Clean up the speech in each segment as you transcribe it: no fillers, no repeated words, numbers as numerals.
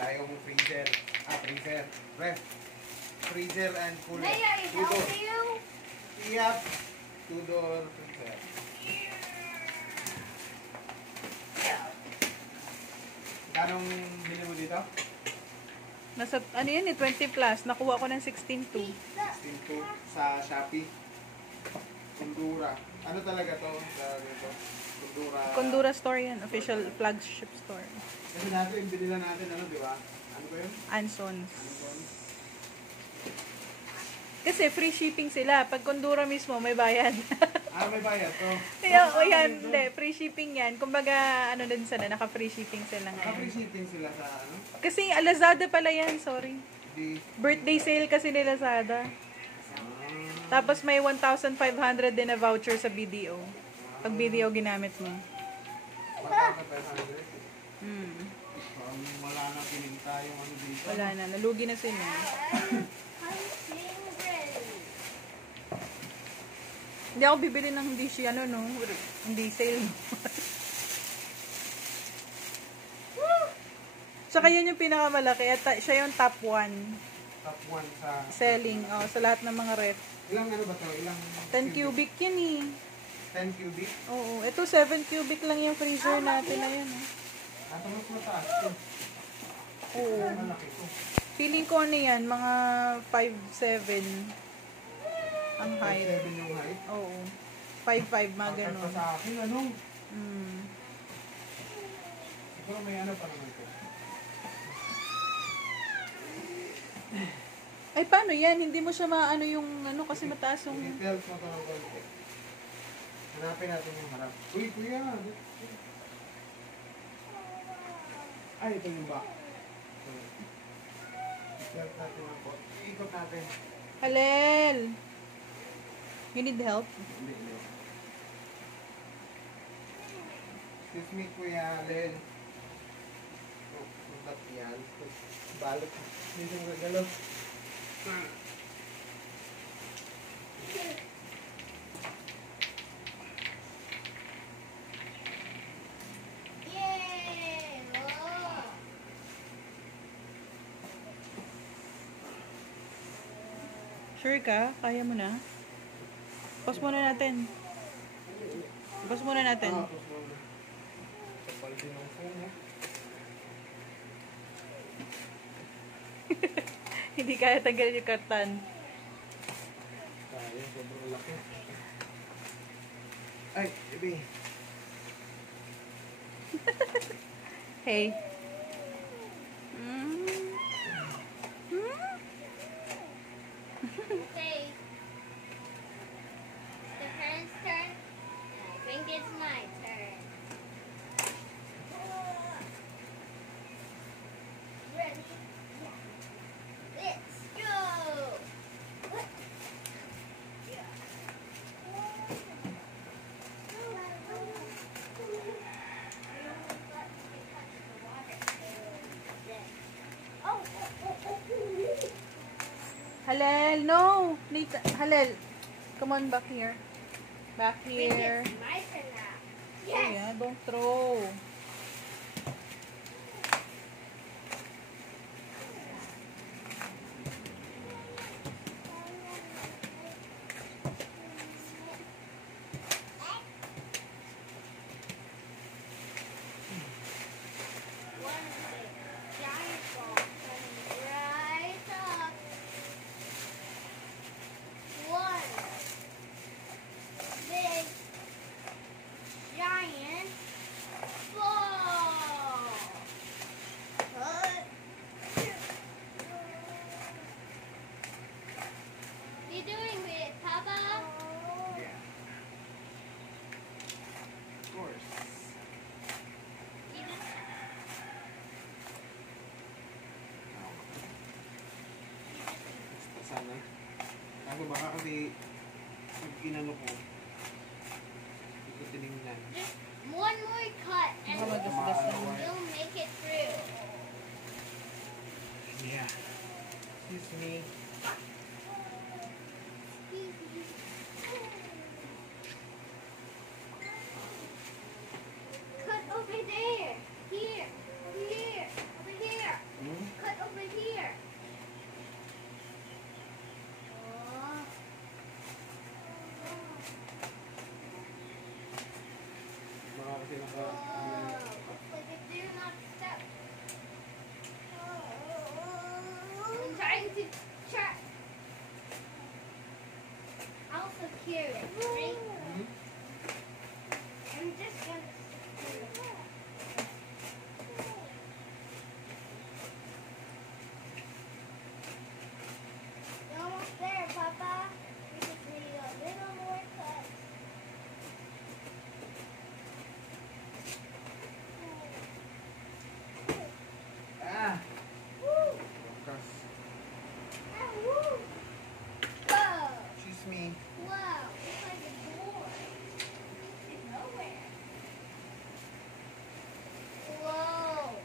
tayong freezer. Freezer. Ref. Freezer and cooler. May I help you? Yep. Two-door freezer. Kanong bili mo dito? Nasa, ano yun eh, 20 plus. Nakuha ko ng 16.2. 16.2 sa Shopee. Kundura. Ano talaga to? Dito? Kundura. Kondura store yan. Official flagship store. Kasi natin, yung binila natin, ano, di ba? Ano ba yun? Ansons. Kasi free shipping sila. Pag Kondura mismo, may bayad. May bayad to. Kaya, o yan, hindi. Free shipping yan. Kumbaga, ano din sila, naka-free shipping sila ngayon. Naka-free shipping sila sa ano? Kasi Lazada pala yan, sorry. Di. Birthday sale kasi ni Lazada. Tapos may 1,500 din na voucher sa BDO. Pag BDO ginamit mo. 1,500. Wala na pininta yung ano dito. Wala na, nalugi na sila. Hindi ako bibili ng hindi siya, ano, no? Hindi sale. Tsaka yun yung pinakamalaki. At siya yung top 1. Top 1 sa... Selling, sa lahat ng mga ref. Ilang ano ba to? Ilang... 10 cubic yun eh. 10 cubic? Oo. Ito 7 cubic lang yung freezer natin na yun. Mas mataas to. Oo. Malaki to. Feeling ko ano yan, mga 5'7". Ang height. 5'7" yung height? Oo. 5'5", mga ganun. Pagkat sa akin, ano? Mm. Siguro may ano pa naman to. Ay, paano yan? Hindi mo siya maano yung ano kasi mataas yung... Details mo ito ng konti. Hanapin natin yung harap. Uy, kuya! Ay, ito yung back. Details natin ng konti. Ikot natin. Halel! You need help? Hindi. Excuse me, kuya Lel. Ba't yan? Balot. Hindi yung gagalaw. Yay! Oh. Sure ka? Kaya mo na? Pause muna natin. Pause muna natin. Tapos muna. Kapal din ang phone, eh. Hindi kaya tanggalin yung kartan. Kaya, sobrang laki. Ay, baby. Hey. Okay. The parents' turn. I think it's my turn. Ready? Let's go! Halel, no! Halel, come on back here. Back I think here. it's my turn now. Oh Yes! yeah, don't throw. One big giant ball coming right up. One big giant ball. You doing it, Papa? Yeah. Of course. You just Basta sana. Kaso baka kasi pag inano ko, hindi ko tinignan. Just one more cut and Baka magasgasan mo. we'll make it through. Yeah. Excuse me. Cut over there. Here. Over here. Over here. Hmm? Like it did not step. I'm trying to check. I'll secure it, right? I'm just gonna secure it. You're almost there, Papa. We just need a little more touch. Ah! Woo! Bukas. Ah, woo! Whoa! Excuse me. Wow, it's like a door. It's nowhere. Whoa.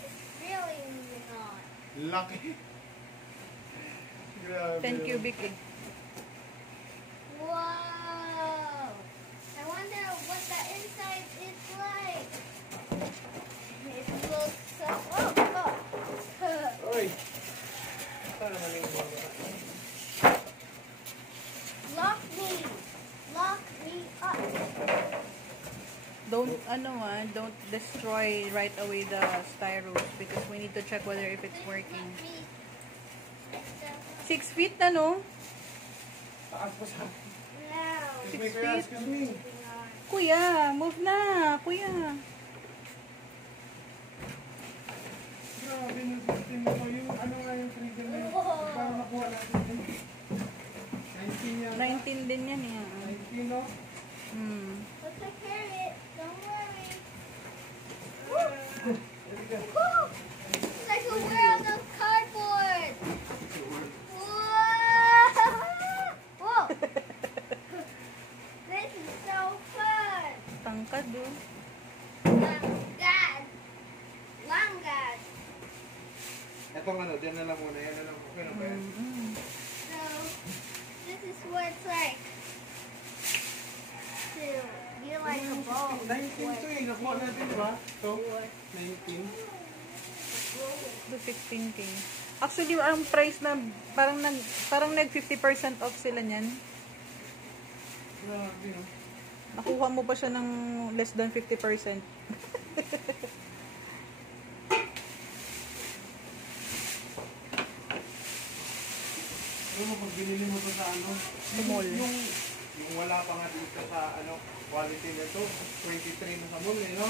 It's really moving on. Lucky. Grabe. 10 cubic eh. Whoa. I wonder what the inside is like. It looks so... Oh. Oy! Saan naman yung mga? Lock me. Lock me up. Don't destroy right away the styros because we need to check whether if it's working. 6 feet na, no? Taas pa sa... Now. Excuse me, kuya. Excuse me. Kuya, move na. Kuya. Grabe na system mo. Yung ano nga yung trigger na yun. Para makuha natin. 19 yan. 19 din yan eh. 19, no? Let's take care of it. Don't worry. There we go. Woo! It's like a world of cardboard. Whoa! Whoa! This is so fun. Tangkad, oh. God. Long God. Etong ano, dyan na lang muna. Yan na lang. Okay na ba yan? So, this is what it's like to be like a ball. 19 to eh. Nakuha natin, di ba? So, 19. To 15K. Actually, ang price na parang nag 50% off sila niyan. Grabe, no? Nakuha mo pa siya ng less than 50%. Ano mo, pag binili mo to sa ano? Sa mall. Yung wala pa nga dito sa ano, quality nito, 23 na sa mall, eh, no?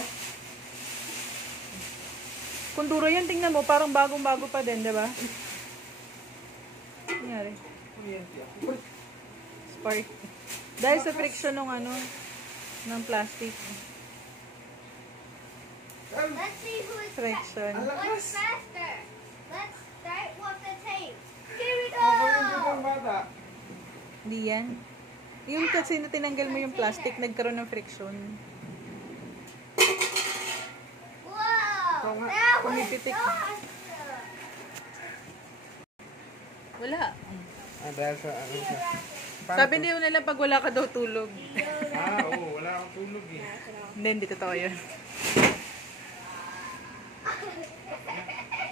Kung duro yan, tingnan mo, parang bagong-bago pa din, di ba? Nangyari. Kuryente ako. Spark. Dahil sa friction ng ano, ng plastic. Let's see who is Friction. What's faster? Let's start with the tape. Here we Ako yung go. ibang bata. Hindi yan. Yung kasi na tinanggal mo yung plastic, nagkaroon ng friction. Whoa! Tama. That was Pumipitik. awesome. Wala. Dahil sa ano siya. Sabi nila pag wala ka daw tulog. Oo, wala akong tulog eh. Hindi totoo yun.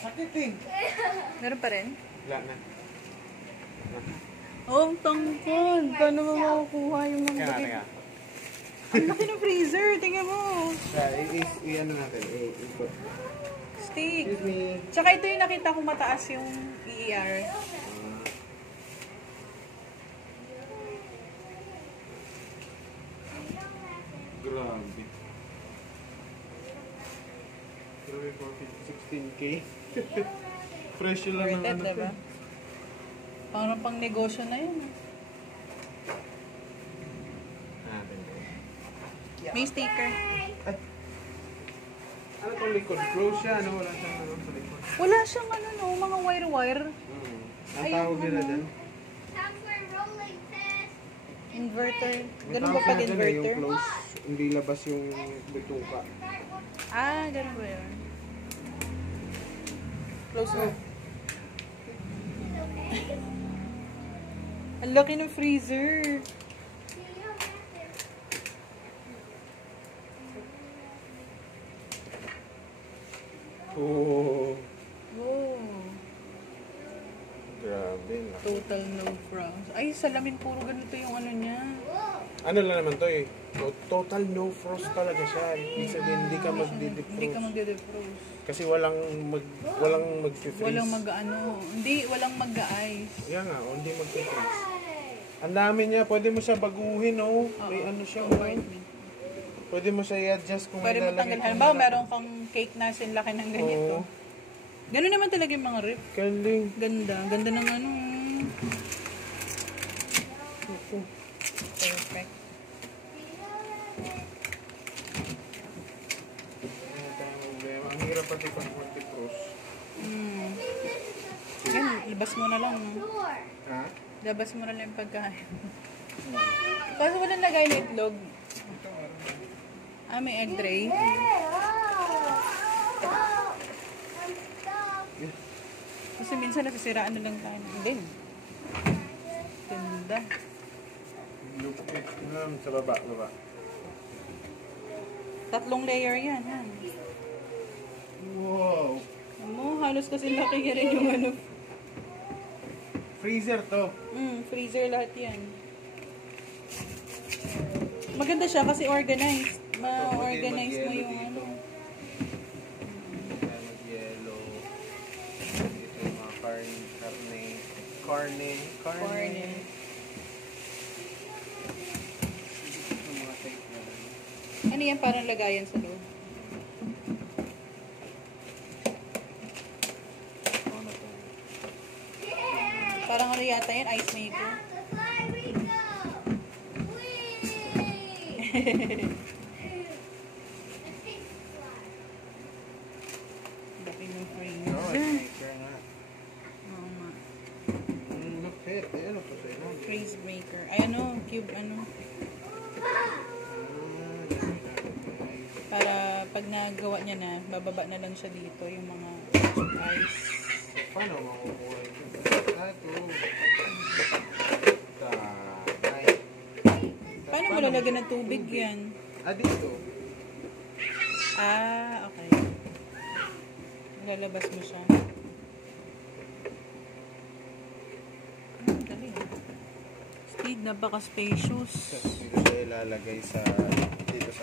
Sakit eh. Meron pa rin? Wala na. Oh, ang tangkad. Paano mo makukuha yung mga Kaya, bakit? kaya. Ang laki ng freezer. Tingnan mo. I-ano natin, ikot. Stick. Excuse me. Tsaka ito yung nakita kong mataas yung EER. Grabe. Grabe, 16K. Presyo lang Worth ng it, ano diba? Parang pang negosyo na yun. May sticker. Ano itong likod? Close siya, ano? Wala siyang ano sa likod. Wala siyang ano no, mga wire-wire. Ang Ay, tawag yung nila ano. dyan? Time for rolling test. Inverter. Ang Ganun ba tawag pag nila dyan eh, inverter? yung close, hindi labas yung bituka. Start with Ah, ganun ba yun? Close mo. Ang laki ng freezer. Oh, Oh, grabe. total no frost. Ay, salamin puro ganito yung ano niya. Whoa! Ano lang naman to eh. Total no frost talaga siya. Ibig sabihin, hindi ka Hindi ka magdi-defrost. magde-defrost. Kasi walang mag-freeze. Walang walang mag-ice. Yan nga, hindi mag-freeze. Ang dami niya, pwede mo siya baguhin, oh. May ano siya, oh. Compartment. Pwede mo siya i-adjust kung Pwede mo lalagay tanggal. kang Halimbawa, malaki. meron kang cake na sinlaki ng ganito. Oo. Ganun naman talaga yung mga rip. Galing. Ganda. Ganda ng ano. Ito. Perfect. Ano tayong problema? Ang hirap pati pag multi-frost. Yan, labas mo na lang. No? Floor. Ha? Labas mo na lang yung pagkain. Kasi walang lagay na itlog. May egg tray. Oh, I'm stuck. Kasi minsan nasisiraan na lang tayo. Hindi. Ganda. Lupit. Sa baba. 3 layer yan. Wow. Halos kasi laki rin yung ano. Freezer to. Freezer lahat yan. Maganda siya kasi organized. Ma-organize mo yung ano. Mag-yellow. Ito yung mga karne. Ito mga type na rin. Ano yan? Parang lagayan sa loob. Ano to? Parang ano yata yan? Ice maker. That's why we go. Whee! Laki ng frame. No, it's maker nga. Oo nga. Lupit. Ano to sa ino? Freeze maker. Ay ano? Cube ano? Para pag nagawa niya na, bababa na lang siya dito yung mga ice. Paano makukuha ito? Ito. Kamay. Paano mo lalagyan ng tubig yan? Dito. Okay. Lalabas mo siya. Galing. Steed, napaka-spacious. Dito siya ilalagay sa...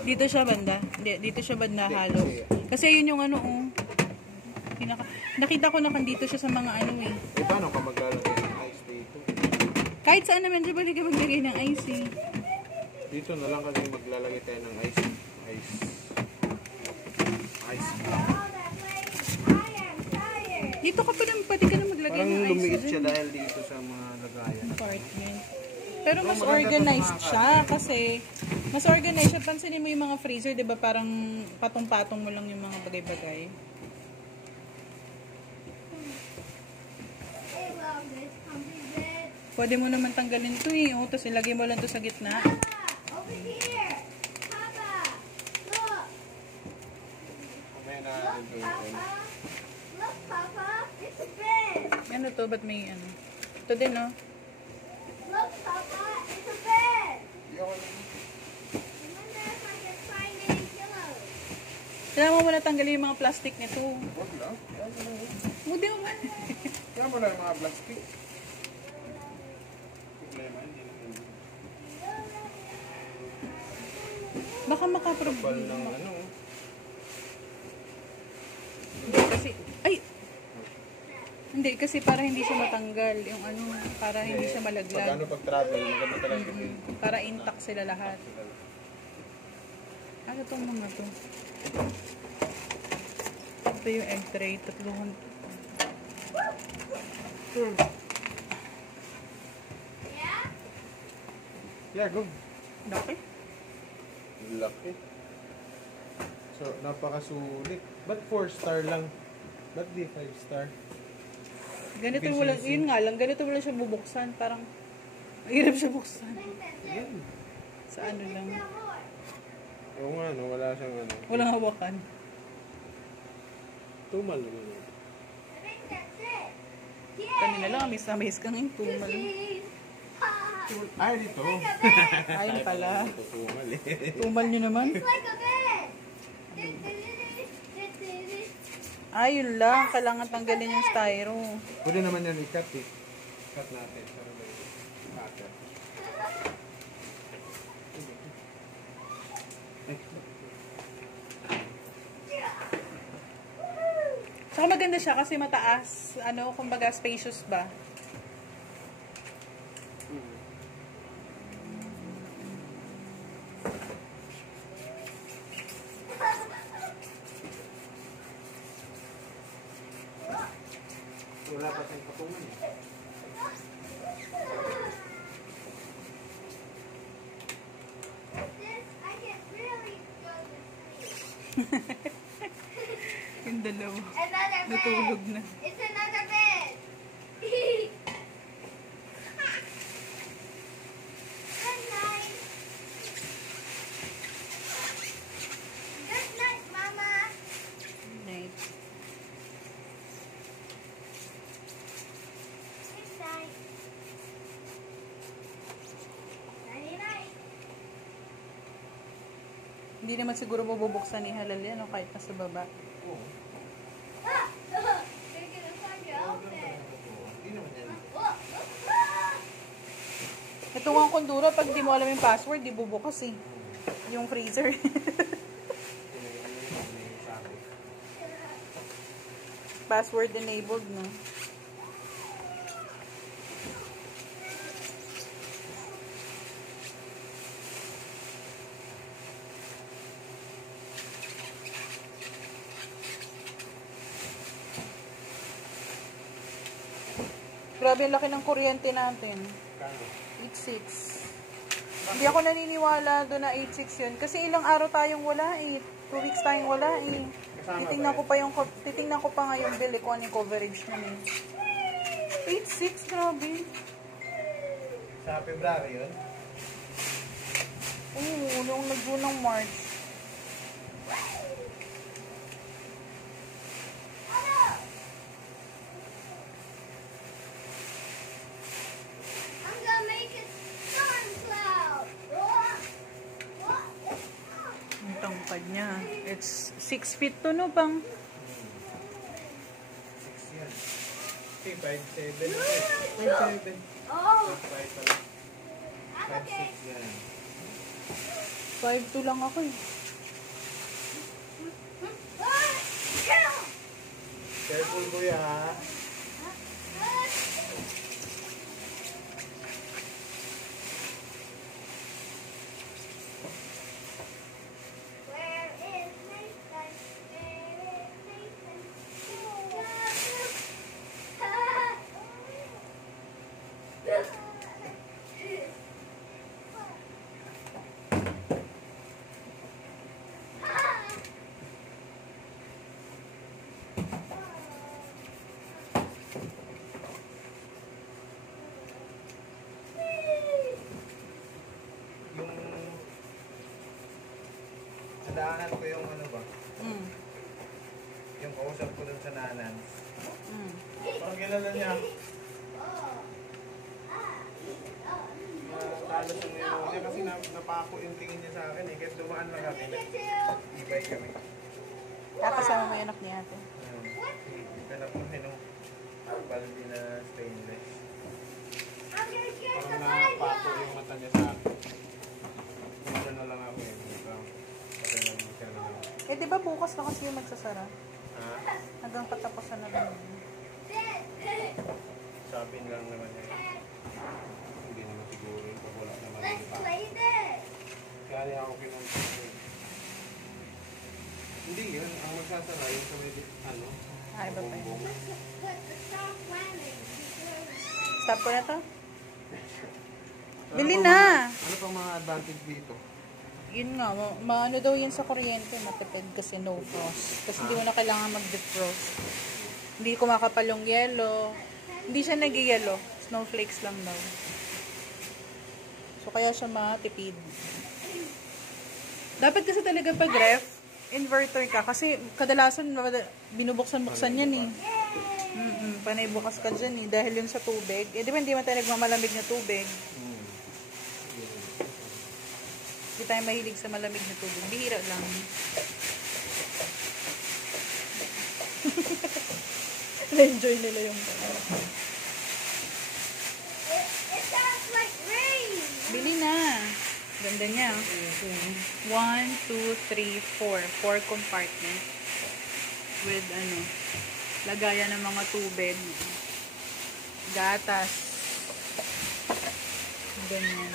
Dito siya banda. Dito siya banda halo. Kasi yun yung ano, nakita ko na dito siya sa mga ano eh. Paano ka maglalagay ng ice dito? Kahit saan naman dyan balik ka maglagay ng ice eh. Dito na lang kasi maglalagay tayo ng ice. Dito ka pa naman, pwede ka na maglagay Parang ng ice. lumiit dyan. siya dahil dito sa mga lagayan. Apartment. Pero mas maganda organized to, siya kasi mas organized siya. Pansinin mo yung mga freezer, di ba parang patong-patong mo lang yung mga bagay-bagay. I love this comfy bed. Pwede mo naman tanggalin ito eh. Tapos ilagay mo lang ito sa gitna. Papa, over here. Papa, look. Kumaya na Look, Papa. Look, Papa. It's a bed. Ano to? Ba't may ano? Ito din, no? Look, Papa. It's a bed. Hindi ako lang. I wonder if I can find any pillows. Kailangan mo muna tanggalin yung mga plastic nito. Huwag lang. Hindi mo ba? Kaya mo lang yung mga plastic. Problema, hindi naman. Baka Kapal makaproblem. ng ano. Hindi kasi, ay! Hindi, kasi para hindi siya matanggal. Yung ano, para hindi siya Pag malaglag. ano pag travel, maganda talaga din. Para intact sila lahat. Ano tong mga to? Ito yung egg tray. 300. Yeah? Yeah, go. Laki. Laki. So, napakasulit. Ba't 4-star lang? Ba't di 5-star? Ganito wala, yun nga lang, ganito wala siya bubuksan. Parang, mahirap siya buksan. I think that's it. Yan. Sa ano lang. No more. Oo nga, no? Wala siyang ano. Walang hawakan. Tumal naman. I think that's it. Kanina lang, miss kang yung tumal. Cheese. Ha. Ay, dito. Ayun pala. Tumal eh. Tumal nyo naman. It's like a bed. Ayun lang, kailangan tanggalin yung styro. Pwede naman yan i-cut eh. Cut natin. Para may cutter. Saka maganda siya kasi mataas. Ano, kumbaga spacious ba? Wala pa tayong patungan eh. This, I can really go to sleep. Yung dalawa. Another Natulog bed. na. It's another bed. Good night. Good night, Mama. Night. Good night. Nighty night. Hindi naman siguro mabubuksan ni Halal yan o kahit nasa baba. Oo. Ah! You're gonna find your outfit. Hindi naman yan. Oh! Ito nga ang kondura, pag di mo alam yung password, di bubukas eh. Yung freezer. Password enabled na. Grabe ang laki ng kuryente natin. Kano? 8.6. Hindi ako naniniwala doon na 8.6 yun. Kasi ilang araw tayong wala eh. 2 weeks tayong wala eh. Kasama Titingnan ko pa nga yung bill eh, kung ano yung coverage namin. 8.6, grabe. Sa February yun? Oo, noong nag-June ng March. I'm gonna make a storm cloud. Ang tangkad niya. It's 6 feet to no bang? 6 yan. Okay, 5'7". 5'7". Oh, 5 pala. I'm okay. 5'6" yan. 5'2 lang ako eh. Careful kuya ha. Where is Nathan? Where is Nathan? Yung... Nadaanan ko yung ano ba? Mm. Yung kausap ko dun sa nanan. Mm. Parang kilala niya. Talos yung yun niya kasi napako yung tingin niya sa akin eh. Kahit dumaan lang kami. Ibay kami. Kasama mo yung anak ni ate. Ganap mo yung baldi na stainless. I'm gonna get the Parang napako Bible. yung mata niya sa akin. Kumala na lang ako yun. Patay lang mo siya na lang. Eh, di ba bukas na kasi yung magsasara? Ha? Hanggang patapusan na lang. Shopping lang naman yun. Hindi naman siguro yun. Pag wala naman Let's yung pa. play this. Kaya ako kinunta ko. Hindi yun. Ang magsasara yun sa may ano. Ay, iba pa yun. bumbong. Stop planning. Stop ko na to? Bili na! Ano pang mga advantage dito? Yun nga, maano daw yun sa kuryente, matipid kasi no frost. Kasi hindi mo na kailangan mag-defrost. Hindi kumakapal yung yelo. Hindi siya nag-yelo. Snowflakes lang daw. So, kaya siya matipid. Dapat kasi talaga pag ref, inverter ka. Kasi kadalasan, binubuksan-buksan yan eh. Panay bukas ka dyan eh. Dahil yun sa tubig. Eh, di ba hindi man tayo nagmamalamig na tubig? Hindi tayo mahilig sa malamig na tubig. Bihira lang. Na-enjoy nila yung It sounds like rain. Bili na. Ganda niya. 1, 2, 3, 4. 4 compartment. With ano, lagayan ng mga tubig, gatas, ganyan.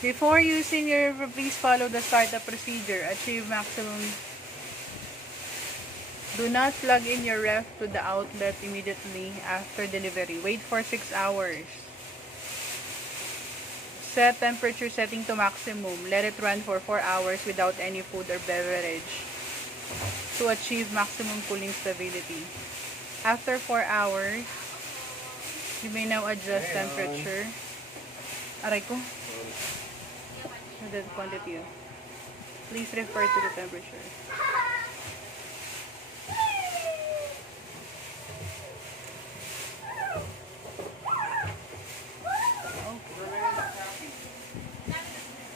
Before using your, please follow the startup procedure. Achieve maximum. Do not plug in your ref to the outlet immediately after delivery. Wait for 6 hours. Set temperature setting to maximum. Let it run for 4 hours without any food or beverage to achieve maximum cooling stability. After 4 hours, you may now adjust temperature. Aray ko. The quantity. Please refer to the temperature.